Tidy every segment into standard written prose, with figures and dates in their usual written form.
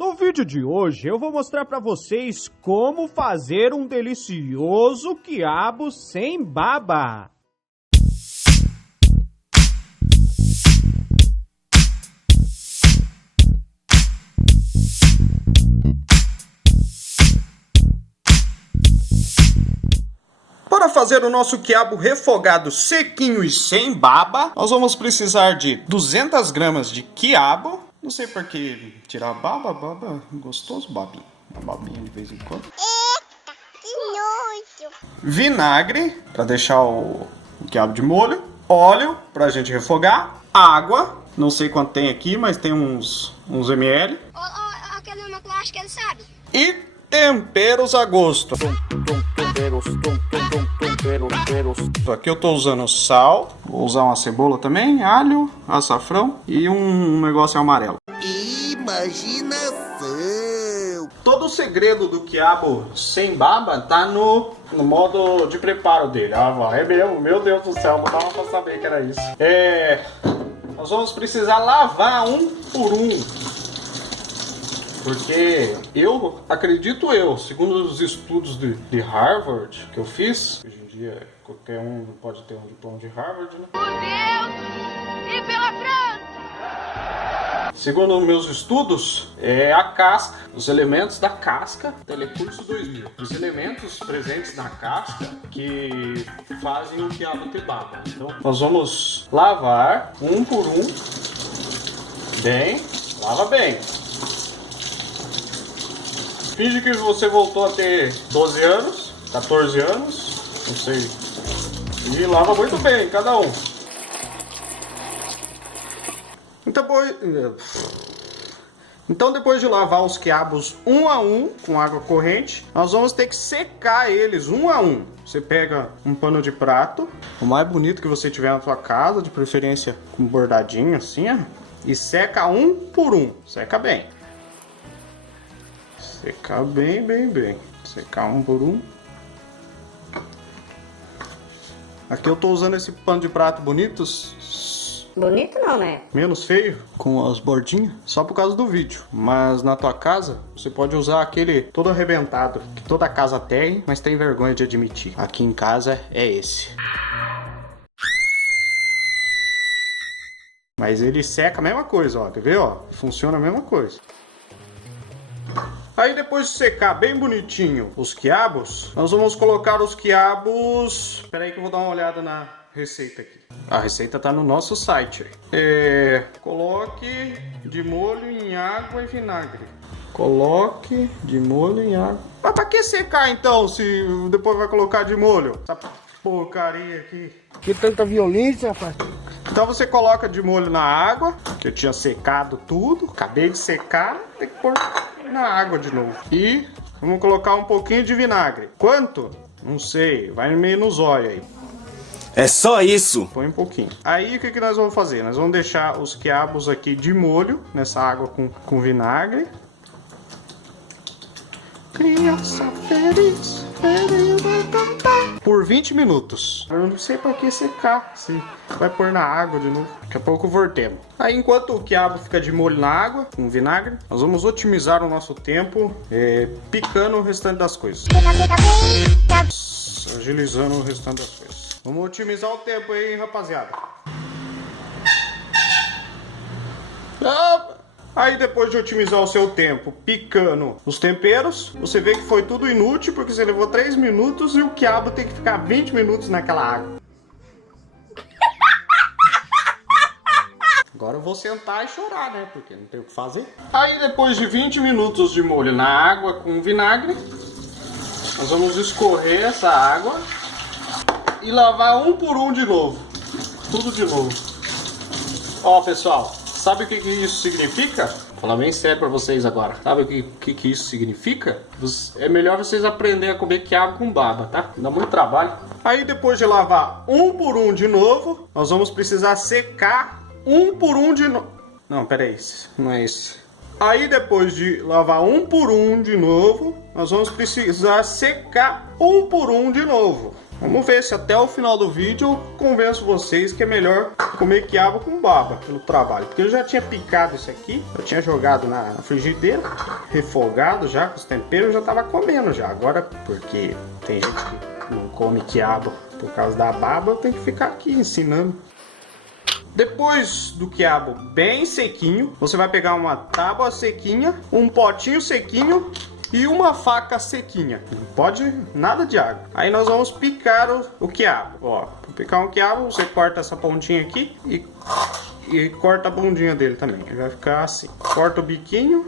No vídeo de hoje eu vou mostrar para vocês como fazer um delicioso quiabo sem baba. Para fazer o nosso quiabo refogado sequinho e sem baba, nós vamos precisar de 200 gramas de quiabo. Não sei por que tirar a baba, gostoso babinho. Uma babinha de vez em quando. Eita, que nojo. Vinagre, para deixar o quiabo de molho. Óleo, pra gente refogar. Água, não sei quanto tem aqui, mas tem uns ml. Aquele uma que eu acho que ele sabe. E temperos a gosto. Aqui eu tô usando sal, vou usar uma cebola também, alho, açafrão e um negócio amarelo. Imaginação! Todo o segredo do quiabo sem baba tá no modo de preparo dele. Ah, é mesmo, meu Deus do céu, não dava pra saber que era isso. Nós vamos precisar lavar um por um. Porque acredito eu, segundo os estudos de Harvard que eu fiz, hoje em dia qualquer um pode ter um diploma de Harvard, né? Por Deus e pela França! Segundo os meus estudos, é a casca, os elementos da casca, Telecurso 2000. Os elementos presentes na casca que fazem o quiabo ter baba. Então, nós vamos lavar um por um, bem, lava bem. Finge que você voltou a ter 12 anos, 14 anos, não sei. E lava muito bem, cada um. Então depois de lavar os quiabos um a um com água corrente, nós vamos ter que secar eles um a um. Você pega um pano de prato, o mais bonito que você tiver na sua casa, de preferência com bordadinho assim, ó, e seca um por um. Seca bem. Secar bem. Secar um por um. Aqui eu tô usando esse pano de prato bonitos. Bonito não, né? Menos feio, com as bordinhas, só por causa do vídeo. Mas na tua casa, você pode usar aquele todo arrebentado, que toda casa tem, mas tem vergonha de admitir. Aqui em casa é esse. Mas ele seca a mesma coisa, ó. Quer ver, ó? Funciona a mesma coisa. Aí depois de secar bem bonitinho os quiabos, nós vamos colocar os quiabos... Espera aí que eu vou dar uma olhada na receita aqui. A receita tá no nosso site. Coloque de molho em água e vinagre. Coloque de molho em água. Mas pra que secar então, se depois vai colocar de molho? Essa porcaria aqui. Que tanta violência, rapaz. Então você coloca de molho na água, que eu tinha secado tudo. Acabei de secar, tem que pôr na água de novo. E vamos colocar um pouquinho de vinagre. Quanto? Não sei, vai meio nos olhos aí. É só isso. Põe um pouquinho. Aí o que nós vamos fazer? Nós vamos deixar os quiabos aqui de molho, nessa água com vinagre. Criança feliz, feliz vai cantar. Por 20 minutos. Eu não sei pra que secar. Se vai pôr na água de novo. Daqui a pouco voltemos. Aí enquanto o quiabo fica de molho na água, com vinagre, nós vamos otimizar o nosso tempo picando o restante das coisas. Agilizando o restante das coisas. Vamos otimizar o tempo aí, rapaziada. Aí depois de otimizar o seu tempo picando os temperos, você vê que foi tudo inútil, porque você levou 3 minutos e o quiabo tem que ficar 20 minutos naquela água. Agora eu vou sentar e chorar, né? Porque não tem o que fazer. Aí depois de 20 minutos de molho na água com vinagre, nós vamos escorrer essa água e lavar um por um de novo. Tudo de novo. Ó, pessoal, sabe o que isso significa? Vou falar bem sério pra vocês agora. Sabe o que isso significa? É melhor vocês aprenderem a comer quiabo com baba, tá? Dá muito trabalho. Aí depois de lavar um por um de novo, nós vamos precisar secar um por um de novo. Não, peraí, não é esse. Aí depois de lavar um por um de novo, nós vamos precisar secar um por um de novo. Vamos ver se até o final do vídeo eu convenço vocês que é melhor comer quiabo com baba pelo trabalho. Porque eu já tinha picado isso aqui, eu tinha jogado na frigideira, refogado já com os temperos, eu já tava comendo já. Agora, porque tem gente que não come quiabo por causa da baba, eu tenho que ficar aqui ensinando. Depois do quiabo bem sequinho, você vai pegar uma tábua sequinha, um potinho sequinho e uma faca sequinha. Não pode nada de água. Aí nós vamos picar o quiabo. Ó, para picar um quiabo, você corta essa pontinha aqui e corta a bundinha dele também. Ele vai ficar assim. Corta o biquinho,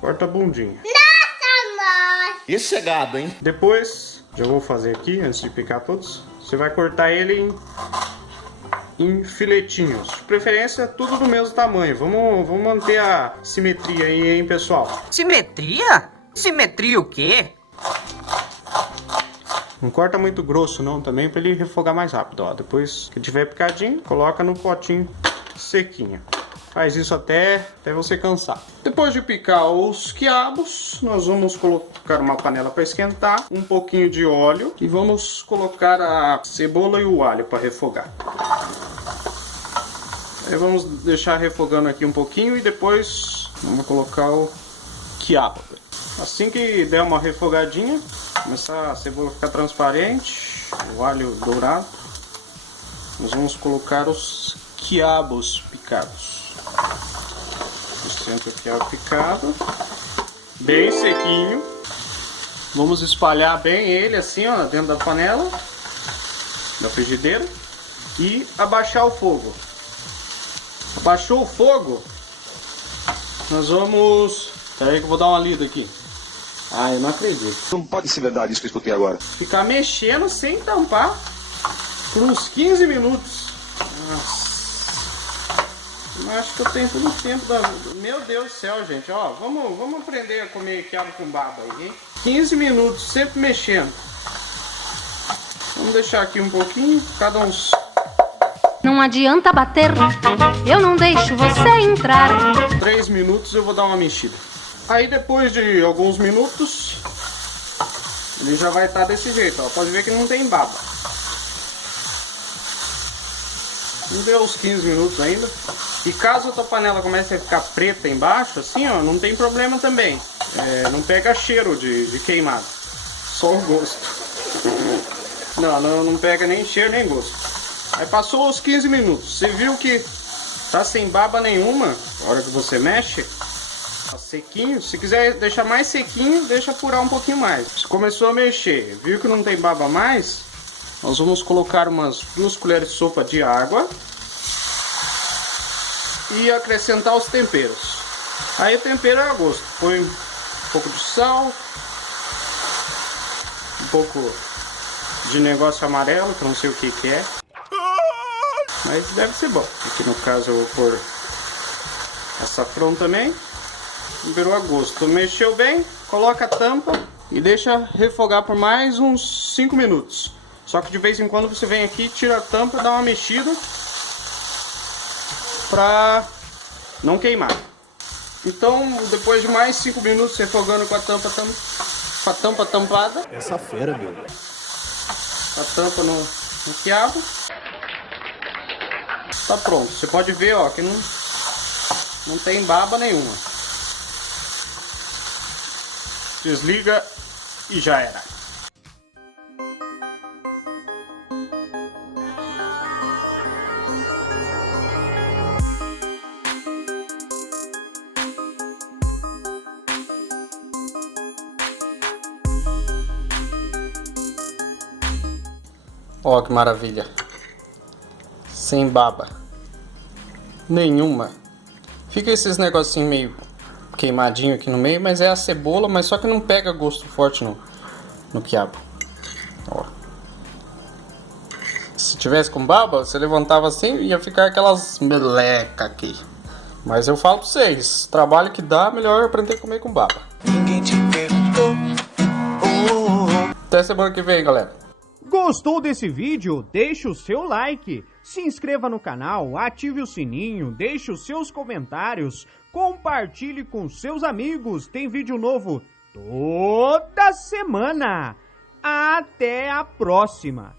corta a bundinha. Nossa, mãe! Esse é gado, hein? Depois, já vou fazer aqui antes de picar todos. Você vai cortar ele em filetinhos. De preferência, tudo do mesmo tamanho. Vamos manter a simetria aí, hein, pessoal? Simetria? Simetria o quê? Não corta muito grosso não também, para ele refogar mais rápido. Ó, depois que tiver picadinho, coloca no potinho sequinho. Faz isso até você cansar. Depois de picar os quiabos, nós vamos colocar uma panela para esquentar, um pouquinho de óleo e vamos colocar a cebola e o alho para refogar. Aí vamos deixar refogando aqui um pouquinho e depois vamos colocar o quiabo. Assim que der uma refogadinha, começar a cebola ficar transparente, o alho dourado, nós vamos colocar os quiabos picados. Centro aqui o picado, bem sequinho. Vamos espalhar bem ele assim, ó, dentro da panela, da frigideira, e abaixar o fogo. Abaixou o fogo, nós vamos... Espera aí que eu vou dar uma lida aqui. Ah, eu não acredito. Não pode ser verdade isso que eu escutei agora. Ficar mexendo sem tampar por uns 15 minutos. Nossa. Eu acho que eu tenho todo o tempo da... Meu Deus do céu, gente. Ó, vamos aprender a comer quiabo com baba aí, hein? 15 minutos, sempre mexendo. Vamos deixar aqui um pouquinho, cada uns... Não adianta bater, eu não deixo você entrar. 3 minutos eu vou dar uma mexida. Aí depois de alguns minutos, ele já vai estar desse jeito, ó. Pode ver que não tem baba. Não deu os 15 minutos ainda. E caso a tua panela comece a ficar preta embaixo, assim, ó, não tem problema também. Não pega cheiro de queimado. Só o gosto. Não pega nem cheiro nem gosto. Aí passou os 15 minutos. Você viu que tá sem baba nenhuma. Na hora que você mexe, tá sequinho. Se quiser deixar mais sequinho, deixa apurar um pouquinho mais. Se começou a mexer, viu que não tem baba mais, nós vamos colocar umas 2 colheres de sopa de água e acrescentar os temperos. Aí o tempero é a gosto. Põe um pouco de sal, um pouco de negócio amarelo, que eu não sei o que é, mas deve ser bom. Aqui no caso eu vou pôr açafrão também. Temperou a gosto. Mexeu bem, coloca a tampa e deixa refogar por mais uns 5 minutos. Só que de vez em quando você vem aqui, tira a tampa, dá uma mexida pra não queimar. Então, depois de mais 5 minutos refogando com a tampa tampada. Essa fera, meu. A tampa no quiabo. Tá pronto. Você pode ver, ó, que não tem baba nenhuma. Desliga e já era. Ó, que maravilha. Sem baba nenhuma. Fica esses negocinhos meio queimadinho aqui no meio, mas é a cebola, mas só que não pega gosto forte no quiabo. Ó. Se tivesse com baba, você levantava assim e ia ficar aquelas meleca aqui. Mas eu falo pra vocês, trabalho que dá, melhor aprender a comer com baba. Ninguém te perguntou. Até semana que vem, galera. Gostou desse vídeo? Deixe o seu like, se inscreva no canal, ative o sininho, deixe os seus comentários, compartilhe com seus amigos, tem vídeo novo toda semana. Até a próxima!